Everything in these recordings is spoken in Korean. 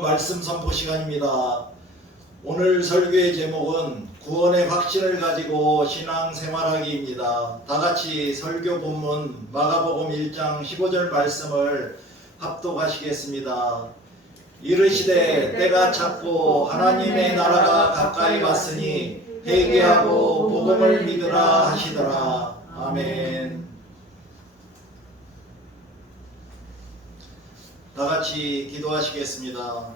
기쁨 말씀 선포 시간입니다. 오늘 설교의 제목은 구원의 확신을 가지고 신앙생활하기입니다. 다같이 설교 본문 마가복음 1장 15절 말씀을 합독하시겠습니다. 이르시되 때가 찼고 하나님의 나라가 가까이 왔으니 회개하고 복음을 믿으라 하시더라. 아멘. 다같이 기도하시겠습니다.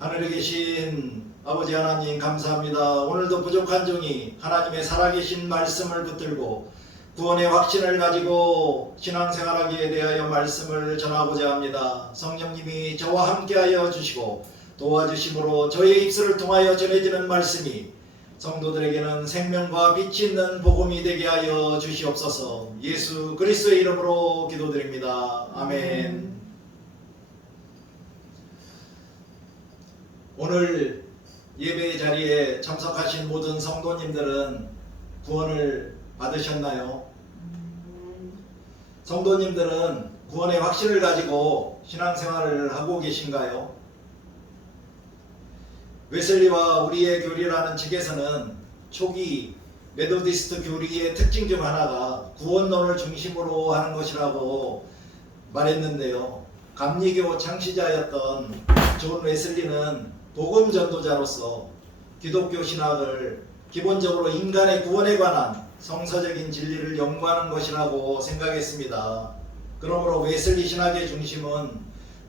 하늘에 계신 아버지 하나님 감사합니다. 오늘도 부족한 종이 하나님의 살아계신 말씀을 붙들고 구원의 확신을 가지고 신앙생활하기에 대하여 말씀을 전하고자 합니다. 성령님이 저와 함께하여 주시고 도와주심으로 저의 입술을 통하여 전해지는 말씀이 성도들에게는 생명과 빛이 있는 복음이 되게 하여 주시옵소서. 예수 그리스도의 이름으로 기도드립니다. 아멘. 오늘 예배 자리에 참석하신 모든 성도님들은 구원을 받으셨나요? 성도님들은 구원의 확신을 가지고 신앙생활을 하고 계신가요? 웨슬리와 우리의 교리라는 책에서는 초기 메도디스트 교리의 특징 중 하나가 구원론을 중심으로 하는 것이라고 말했는데요. 감리교 창시자였던 존 웨슬리는 복음 전도자로서 기독교 신학을 기본적으로 인간의 구원에 관한 성서적인 진리를 연구하는 것이라고 생각했습니다. 그러므로 웨슬리 신학의 중심은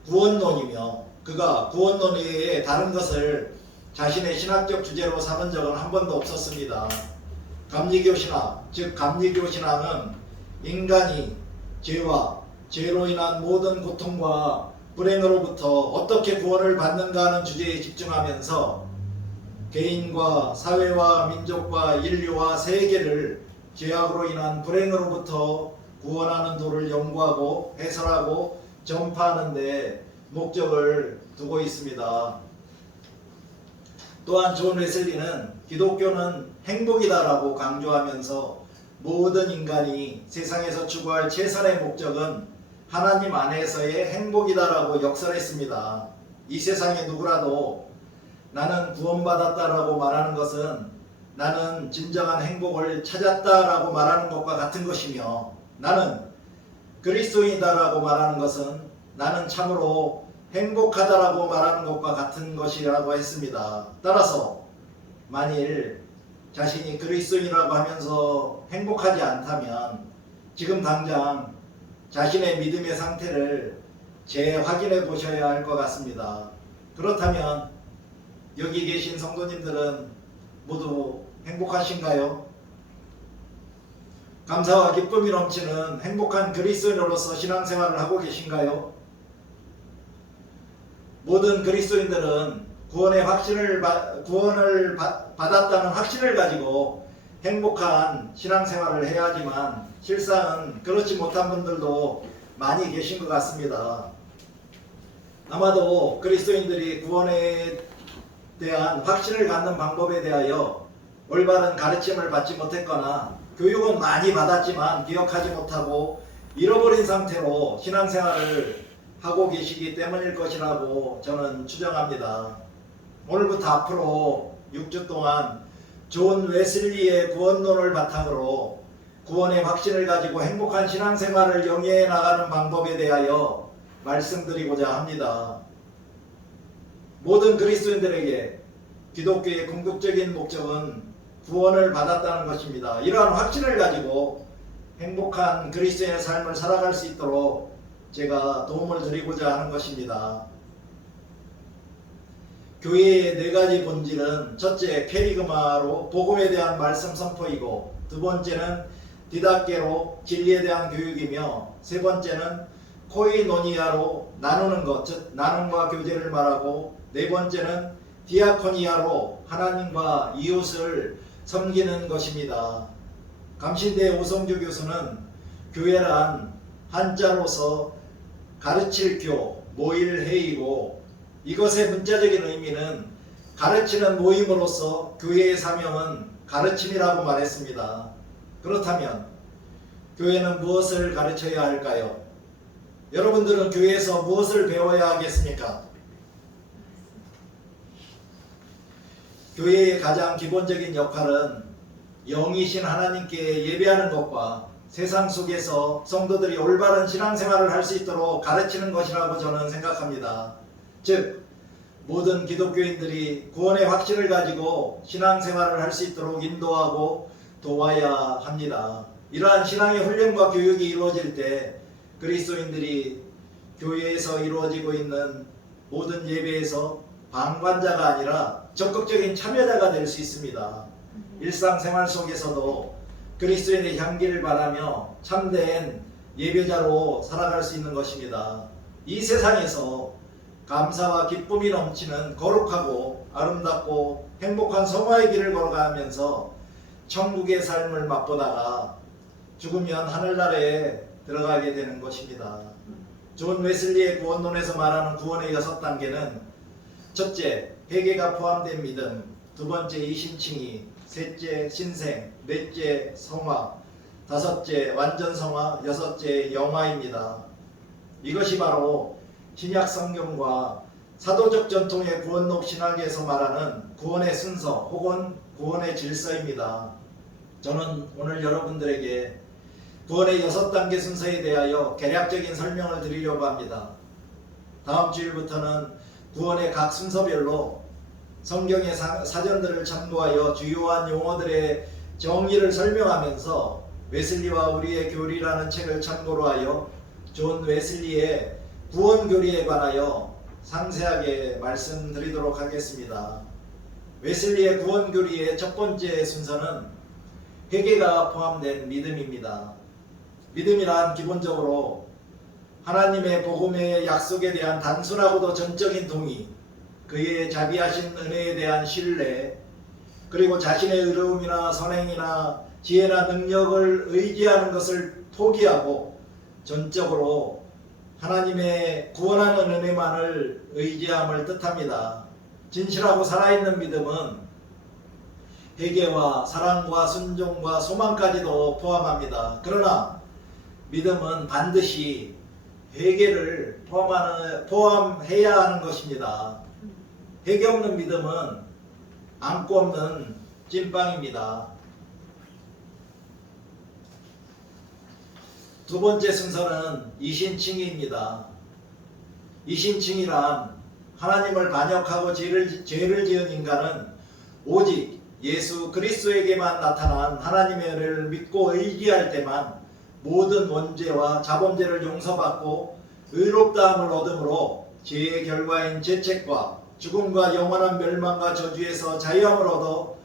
구원론이며 그가 구원론 외에 다른 것을 자신의 신학적 주제로 삼은 적은 한 번도 없었습니다. 감리교 신학, 즉 감리교 신학은 인간이 죄와 죄로 인한 모든 고통과 불행으로부터 어떻게 구원을 받는가 하는 주제에 집중하면서 개인과 사회와 민족과 인류와 세계를 죄악으로 인한 불행으로부터 구원하는 도를 연구하고 해설하고 전파하는 데 목적을 두고 있습니다. 또한 존 웨슬리는 기독교는 행복이다라고 강조하면서 모든 인간이 세상에서 추구할 최선의 목적은 하나님 안에서의 행복이다라고 역설했습니다. 이 세상의 누구라도 나는 구원받았다라고 말하는 것은 나는 진정한 행복을 찾았다라고 말하는 것과 같은 것이며 나는 그리스도인이다라고 말하는 것은 나는 참으로 행복하다라고 말하는 것과 같은 것이라고 했습니다. 따라서 만일 자신이 그리스도인이라고 하면서 행복하지 않다면 지금 당장 자신의 믿음의 상태를 재확인해 보셔야 할 것 같습니다. 그렇다면 여기 계신 성도님들은 모두 행복하신가요? 감사와 기쁨이 넘치는 행복한 그리스도인으로서 신앙생활을 하고 계신가요? 모든 그리스도인들은 구원을 받았다는 확신을 가지고 행복한 신앙생활을 해야 하지만 실상은 그렇지 못한 분들도 많이 계신 것 같습니다. 아마도 그리스도인들이 구원에 대한 확신을 갖는 방법에 대하여 올바른 가르침을 받지 못했거나 교육은 많이 받았지만 기억하지 못하고 잃어버린 상태로 신앙생활을 하고 계시기 때문일 것이라고 저는 추정합니다. 오늘부터 앞으로 6주 동안 존 웨슬리의 구원론을 바탕으로 구원의 확신을 가지고 행복한 신앙생활을 영위해 나가는 방법에 대하여 말씀드리고자 합니다. 모든 그리스도인들에게 기독교의 궁극적인 목적은 구원을 받았다는 것입니다. 이러한 확신을 가지고 행복한 그리스도인의 삶을 살아갈 수 있도록 제가 도움을 드리고자 하는 것입니다. 교회의 네 가지 본질은 첫째 캐리그마로 복음에 대한 말씀 선포이고 두 번째는 디다케로 진리에 대한 교육이며 세 번째는 코이노니아로 나누는 것, 즉 나눔과 교제를 말하고 네 번째는 디아코니아로 하나님과 이웃을 섬기는 것입니다. 감신대 오성주 교수는 교회란 한자로서 가르칠 교, 모일 회이고 이것의 문자적인 의미는 가르치는 모임으로서 교회의 사명은 가르침이라고 말했습니다. 그렇다면 교회는 무엇을 가르쳐야 할까요? 여러분들은 교회에서 무엇을 배워야 하겠습니까? 교회의 가장 기본적인 역할은 영이신 하나님께 예배하는 것과 세상 속에서 성도들이 올바른 신앙생활을 할 수 있도록 가르치는 것이라고 저는 생각합니다. 즉 모든 기독교인들이 구원의 확신을 가지고 신앙생활을 할 수 있도록 인도하고 도와야 합니다. 이러한 신앙의 훈련과 교육이 이루어질 때 그리스도인들이 교회에서 이루어지고 있는 모든 예배에서 방관자가 아니라 적극적인 참여자가 될 수 있습니다. 일상생활 속에서도 그리스도인의 향기를 바라며 참된 예배자로 살아갈 수 있는 것입니다. 이 세상에서 감사와 기쁨이 넘치는 거룩하고 아름답고 행복한 성화의 길을 걸어가면서 천국의 삶을 맛보다가 죽으면 하늘나라에 들어가게 되는 것입니다. 존 웨슬리의 구원론에서 말하는 구원의 6단계는 첫째, 회개가 포함된 믿음, 두 번째, 이신칭의, 셋째, 신생, 넷째, 성화, 다섯째, 완전 성화, 여섯째, 영화입니다. 이것이 바로 신약 성경과 사도적 전통의 구원록 신학에서 말하는 구원의 순서 혹은 구원의 질서입니다. 저는 오늘 여러분들에게 구원의 6단계 순서에 대하여 개략적인 설명을 드리려고 합니다. 다음 주일부터는 구원의 각 순서별로 성경의 사전들을 참고하여 주요한 용어들의 정의를 설명하면서 웨슬리와 우리의 교리라는 책을 참고로 하여 존 웨슬리의 구원 교리에 관하여 상세하게 말씀드리도록 하겠습니다. 웨슬리의 구원 교리의 첫 번째 순서는 회개가 포함된 믿음입니다. 믿음이란 기본적으로 하나님의 복음의 약속에 대한 단순하고도 전적인 동의, 그의 자비하신 은혜에 대한 신뢰, 그리고 자신의 의로움이나 선행이나 지혜나 능력을 의지하는 것을 포기하고 전적으로 하나님의 구원하는 은혜만을 의지함을 뜻합니다. 진실하고 살아있는 믿음은 회개와 사랑과 순종과 소망까지도 포함합니다. 그러나 믿음은 반드시 회개를 포함해야 하는 것입니다. 회개 없는 믿음은 안고 없는 찐빵입니다. 두 번째 순서는 이신칭의입니다. 이신칭의란 하나님을 반역하고 죄를 지은 인간은 오직 예수 그리스도에게만 나타난 하나님의 은혜를 믿고 의지할 때만 모든 원죄와 자범죄를 용서받고 의롭다함을 얻음으로 죄의 결과인 죄책과 죽음과 영원한 멸망과 저주에서 자유함을 얻어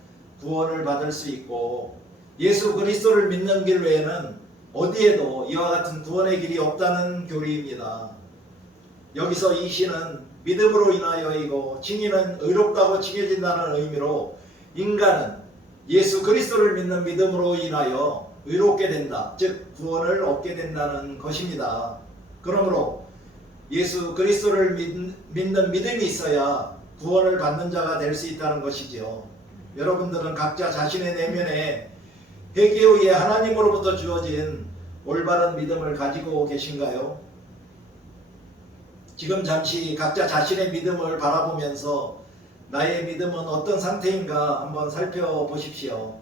구원을 받을 수 있고, 예수 그리스도를 믿는 길 외에는 어디에도 이와 같은 구원의 길이 없다는 교리입니다. 여기서 이 시는 믿음으로 인하여이고 칭의는 의롭다고 칭해진다는 의미로 인간은 예수 그리스도를 믿는 믿음으로 인하여 의롭게 된다, 즉 구원을 얻게 된다는 것입니다. 그러므로 예수 그리스도를 믿는 믿음이 있어야 구원을 받는 자가 될 수 있다는 것이지요. 여러분들은 각자 자신의 내면에 회개 후에 하나님으로부터 주어진 올바른 믿음을 가지고 계신가요? 지금 잠시 각자 자신의 믿음을 바라보면서 나의 믿음은 어떤 상태인가 한번 살펴보십시오.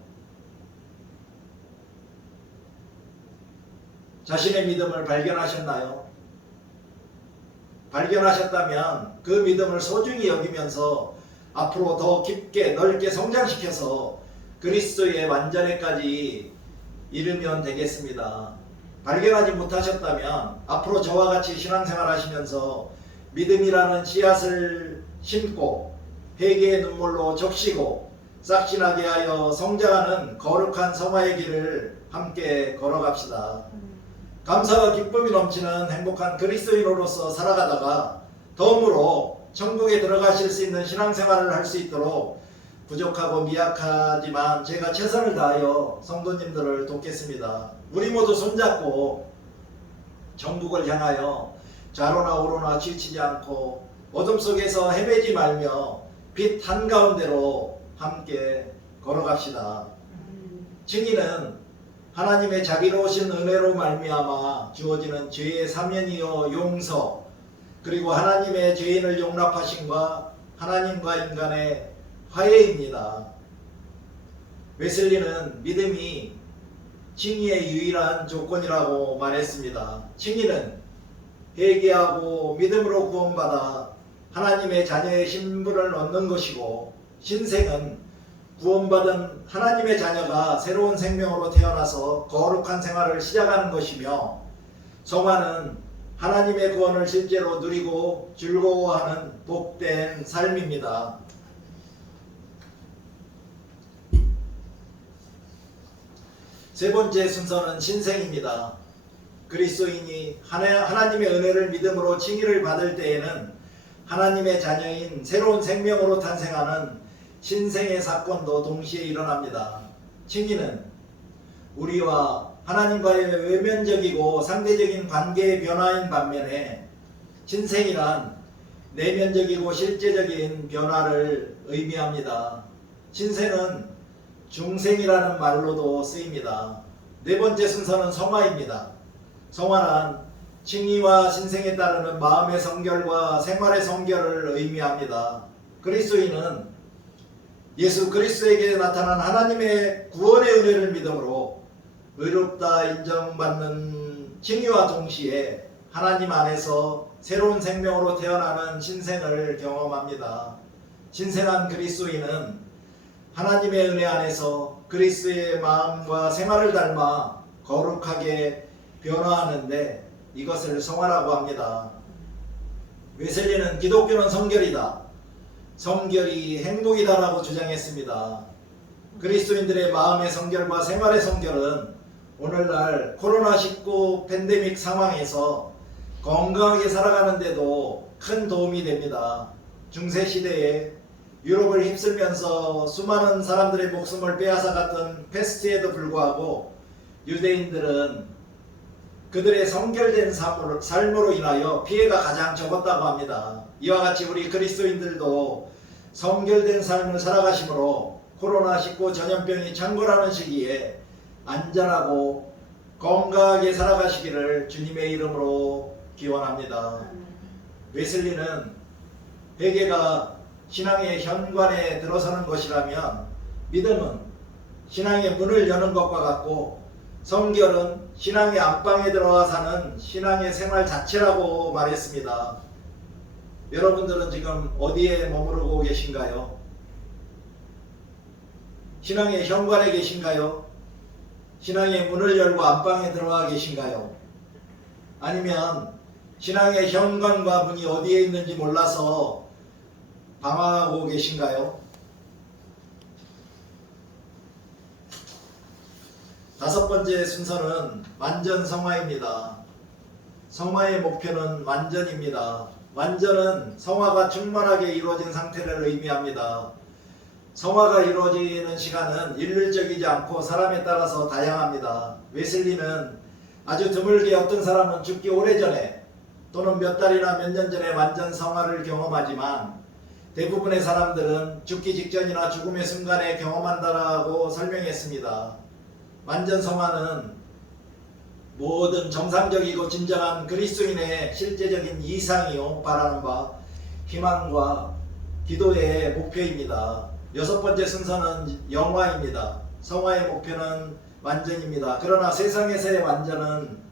자신의 믿음을 발견하셨나요? 발견하셨다면 그 믿음을 소중히 여기면서 앞으로 더 깊게 넓게 성장시켜서 그리스도의 완전에까지 이르면 되겠습니다. 발견하지 못하셨다면 앞으로 저와 같이 신앙생활 하시면서 믿음이라는 씨앗을 심고 회개의 눈물로 적시고 싹신하게 하여 성장하는 거룩한 성화의 길을 함께 걸어갑시다. 감사와 기쁨이 넘치는 행복한 그리스도인으로서 살아가다가 덤으로 천국에 들어가실 수 있는 신앙생활을 할 수 있도록 부족하고 미약하지만 제가 최선을 다하여 성도님들을 돕겠습니다. 우리 모두 손잡고 천국을 향하여 좌로나 우로나 치우치지 않고 어둠 속에서 헤매지 말며 빛 한가운데로 함께 걸어갑시다. 칭의는 하나님의 자비로우신 은혜로 말미암아 주어지는 죄의 사면이요 용서, 그리고 하나님의 죄인을 용납하심과 하나님과 인간의 화해입니다. 웨슬리는 믿음이 칭의의 유일한 조건이라고 말했습니다. 칭의는 회개하고 믿음으로 구원받아 하나님의 자녀의 신분을 얻는 것이고, 신생은 구원받은 하나님의 자녀가 새로운 생명으로 태어나서 거룩한 생활을 시작하는 것이며, 성화는 하나님의 구원을 실제로 누리고 즐거워하는 복된 삶입니다. 세 번째 순서는 신생입니다. 그리스도인이 하나님의 은혜를 믿음으로 칭의를 받을 때에는 하나님의 자녀인 새로운 생명으로 탄생하는 신생의 사건도 동시에 일어납니다. 칭의는 우리와 하나님과의 외면적이고 상대적인 관계의 변화인 반면에, 신생이란 내면적이고 실제적인 변화를 의미합니다. 신생은 중생이라는 말로도 쓰입니다. 네 번째 순서는 성화입니다. 성화는 칭의와 신생에 따르는 마음의 성결과 생활의 성결을 의미합니다. 그리스도인은 예수 그리스도에게 나타난 하나님의 구원의 은혜를 믿음으로 의롭다 인정받는 칭의와 동시에 하나님 안에서 새로운 생명으로 태어나는 신생을 경험합니다. 신생한 그리스도인은 하나님의 은혜 안에서 그리스도의 마음과 생활을 닮아 거룩하게 변화하는데 이것을 성화라고 합니다. 웨슬리는 기독교는 성결이다, 성결이 행복이다라고 주장했습니다. 그리스도인들의 마음의 성결과 생활의 성결은 오늘날 코로나19 팬데믹 상황에서 건강하게 살아가는데도 큰 도움이 됩니다. 중세시대에 유럽을 휩쓸면서 수많은 사람들의 목숨을 빼앗아갔던 패스트에도 불구하고 유대인들은 그들의 성결된 삶으로 인하여 피해가 가장 적었다고 합니다. 이와 같이 우리 그리스도인들도 성결된 삶을 살아가심으로 코로나19 전염병이 창궐하는 시기에 안전하고 건강하게 살아가시기를 주님의 이름으로 기원합니다. 웨슬리는 회개가 신앙의 현관에 들어서는 것이라면, 믿음은 신앙의 문을 여는 것과 같고, 성결은 신앙의 안방에 들어와 사는 신앙의 생활 자체라고 말했습니다. 여러분들은 지금 어디에 머무르고 계신가요? 신앙의 현관에 계신가요? 신앙의 문을 열고 안방에 들어와 계신가요? 아니면 신앙의 현관과 문이 어디에 있는지 몰라서 방황하고 계신가요? 다섯 번째 순서는 완전 성화입니다. 성화의 목표는 완전입니다. 완전은 성화가 충만하게 이루어진 상태를 의미합니다. 성화가 이루어지는 시간은 일률적이지 않고 사람에 따라서 다양합니다. 웨슬리는 아주 드물게 어떤 사람은 죽기 오래전에 또는 몇 달이나 몇 년 전에 완전 성화를 경험하지만, 대부분의 사람들은 죽기 직전이나 죽음의 순간에 경험한다라고 설명했습니다. 완전 성화는 모든 정상적이고 진정한 그리스도인의 실제적인 이상이요 바라는 바, 희망과 기도의 목표입니다. 여섯 번째 순서는 영화입니다. 성화의 목표는 완전입니다. 그러나 세상에서의 완전은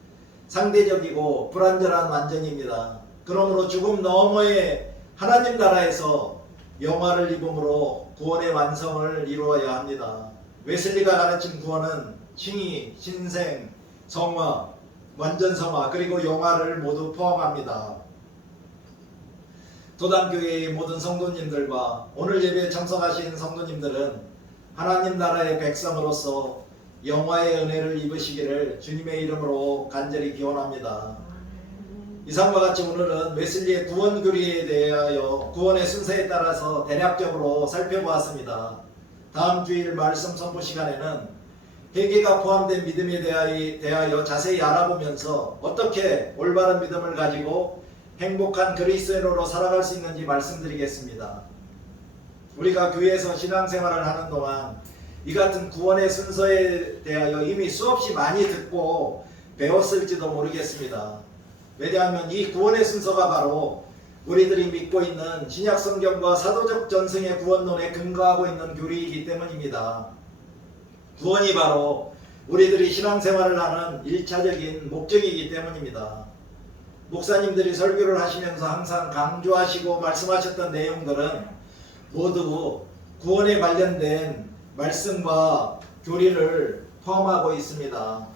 상대적이고 불완전한 완전입니다. 그러므로 죽음 너머의 하나님 나라에서 영화를 입음으로 구원의 완성을 이루어야 합니다. 웨슬리가 가르친 구원은 칭의, 신생, 성화, 완전 성화, 그리고 영화를 모두 포함합니다. 도단교회의 모든 성도님들과 오늘 예배에 참석하신 성도님들은 하나님 나라의 백성으로서 영화의 은혜를 입으시기를 주님의 이름으로 간절히 기원합니다. 이상과 같이 오늘은 웨슬리의 구원 교리에 대하여 구원의 순서에 따라서 대략적으로 살펴보았습니다. 다음 주일 말씀 선포 시간에는 회개가 포함된 믿음에 대하여 자세히 알아보면서 어떻게 올바른 믿음을 가지고 행복한 그리스도인으로 살아갈 수 있는지 말씀드리겠습니다. 우리가 교회에서 신앙생활을 하는 동안 이 같은 구원의 순서에 대하여 이미 수없이 많이 듣고 배웠을지도 모르겠습니다. 왜냐하면 이 구원의 순서가 바로 우리들이 믿고 있는 신약 성경과 사도적 전승의 구원론에 근거하고 있는 교리이기 때문입니다. 구원이 바로 우리들이 신앙생활을 하는 1차적인 목적이기 때문입니다. 목사님들이 설교를 하시면서 항상 강조하시고 말씀하셨던 내용들은 모두 구원에 관련된 말씀과 교리를 포함하고 있습니다.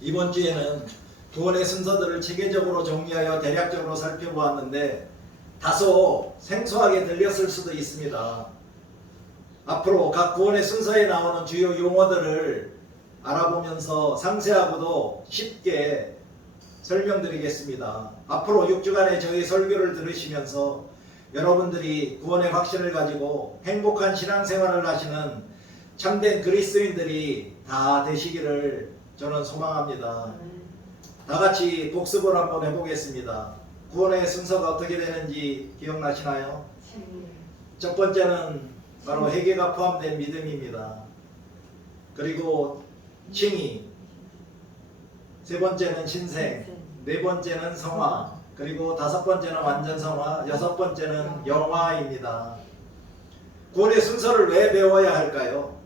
이번 주에는 구원의 순서들을 체계적으로 정리하여 대략적으로 살펴보았는데 다소 생소하게 들렸을 수도 있습니다. 앞으로 각 구원의 순서에 나오는 주요 용어들을 알아보면서 상세하고도 쉽게 설명드리겠습니다. 앞으로 6주간의 저희 설교를 들으시면서 여러분들이 구원의 확신을 가지고 행복한 신앙생활을 하시는 참된 그리스도인들이 다 되시기를 저는 소망합니다. 다 같이 복습을 한번 해보겠습니다. 구원의 순서가 어떻게 되는지 기억나시나요? 첫 번째는 바로 회개가 포함된 믿음입니다. 그리고 칭의, 세 번째는 신생, 네 번째는 성화, 그리고 다섯 번째는 완전 성화, 여섯 번째는 영화입니다. 구원의 순서를 왜 배워야 할까요?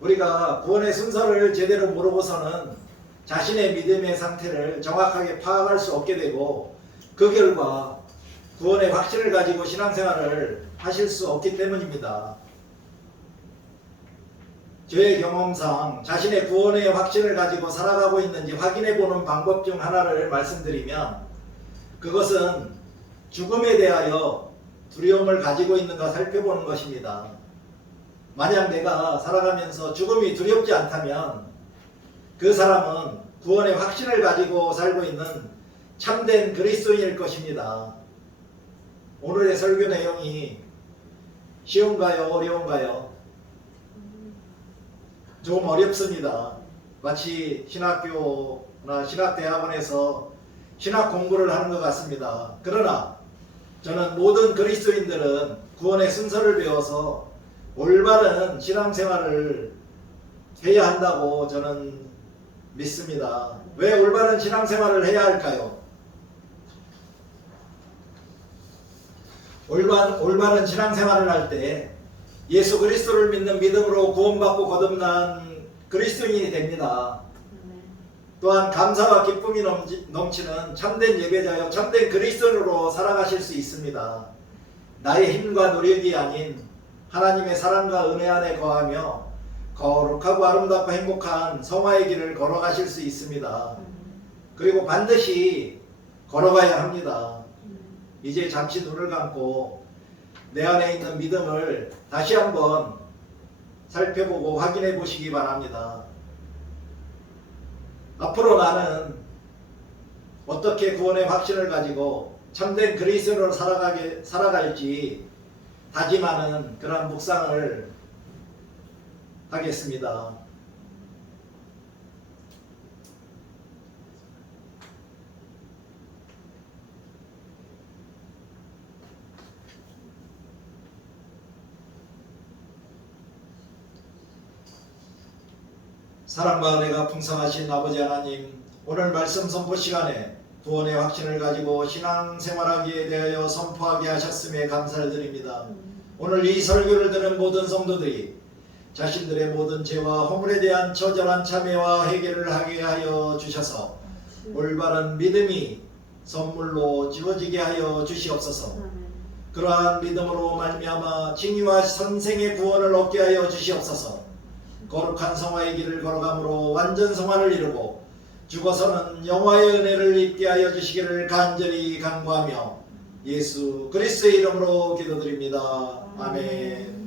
우리가 구원의 순서를 제대로 모르고서는 자신의 믿음의 상태를 정확하게 파악할 수 없게 되고 그 결과 구원의 확신을 가지고 신앙생활을 하실 수 없기 때문입니다. 저의 경험상 자신의 구원의 확신을 가지고 살아가고 있는지 확인해보는 방법 중 하나를 말씀드리면 그것은 죽음에 대하여 두려움을 가지고 있는가 살펴보는 것입니다. 만약 내가 살아가면서 죽음이 두렵지 않다면 그 사람은 구원의 확신을 가지고 살고 있는 참된 그리스도인일 것입니다. 오늘의 설교 내용이 쉬운가요? 어려운가요? 좀 어렵습니다. 마치 신학교나 신학대학원에서 신학 공부를 하는 것 같습니다. 그러나 저는 모든 그리스도인들은 구원의 순서를 배워서 올바른 신앙생활을 해야 한다고 저는 믿습니다. 왜 올바른 신앙생활을 해야 할까요? 올바른 신앙생활을 할 때 예수 그리스도를 믿는 믿음으로 구원받고 거듭난 그리스도인이 됩니다. 또한 감사와 기쁨이 넘치는 참된 예배자여 참된 그리스도인으로 살아가실 수 있습니다. 나의 힘과 노력이 아닌 하나님의 사랑과 은혜 안에 거하며 거룩하고 아름답고 행복한 성화의 길을 걸어가실 수 있습니다. 그리고 반드시 걸어가야 합니다. 이제 잠시 눈을 감고 내 안에 있는 믿음을 다시 한번 살펴보고 확인해 보시기 바랍니다. 앞으로 나는 어떻게 구원의 확신을 가지고 참된 그리스도로 살아갈지 다짐하는 그런 묵상을 하겠습니다. 사랑과 은혜가 풍성하신 아버지 하나님, 오늘 말씀 선포 시간에 구원의 확신을 가지고 신앙생활하기에 대하여 선포하게 하셨음에 감사를 드립니다. 오늘 이 설교를 듣는 모든 성도들이 자신들의 모든 죄와 허물에 대한 처절한 참회와 회개를 하게 하여 주셔서 올바른 믿음이 선물로 지워지게 하여 주시옵소서. 그러한 믿음으로 말미암아 칭의와 선생의 구원을 얻게 하여 주시옵소서. 거룩한 성화의 길을 걸어감으로 완전 성화를 이루고 죽어서는 영화의 은혜를 입게 하여 주시기를 간절히 간구하며 예수 그리스도의 이름으로 기도드립니다. 아멘.